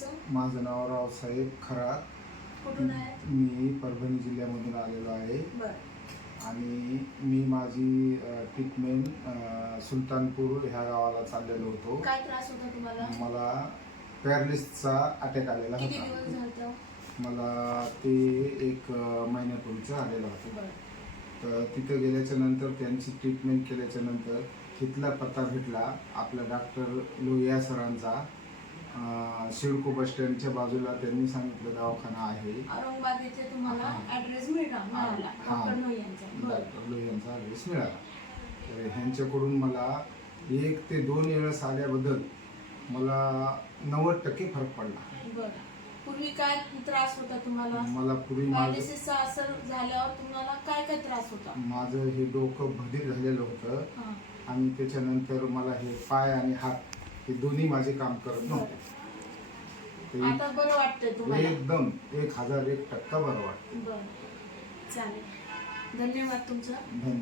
तुमचं? माझं नाव रावसाहेब खरा. कुठून आहे? मी परभणी जिल्ह्यामधून आलेलो आहे. बर. आणि मी माझी ट्रीटमेंट सुलतानपूर ह्या गावाला चाललेलो होतो. काय त्रास होता तुम्हाला? मला पॅरालिसचा अटॅक आलेला किती दिवस होता झालं मला ते एक अ, महिन्यापूर्वीचं आलेलं होतं. बर. तर तिथं गेल्याच्यानंतर त्यांची ट्रीटमेंट केल्याच्यानंतर तिथला पत्ता भेटला. आपला डॉक्टर लोहिया सरांचा. अं, सिडको बस स्टँडच्या बाजूला त्यांनी सांगितलं दवाखाना आहे. औरंगाबाद येथे तुम्हाला. ऍड्रेस मिळाला मिळाला. डॉक्टर लोहियांचा. ॲड्रेस मिळाला. तर ह्यांच्याकडून मला एक ते दोन वेळेस आल्याबद्दल मला नव्वद टक्के फरक पडला. पूर्वी काय त्रास होता तुम्हाला? मला पूर्वी असर झाल्यावर तुम्हाला काय काय त्रास होता? माझं हे डोकं भदीर झालेलं होतं. आणि त्याच्यानंतर मला हे पाय आणि हात हे दोन्ही माझे काम करत नव्हते. ते आता बरं वाटतंय तुम्हाला. एकदम एक हजार एक टक्का बरं वाटतं बर. चालेल. धन्यवाद तुमचं. धन्यवाद.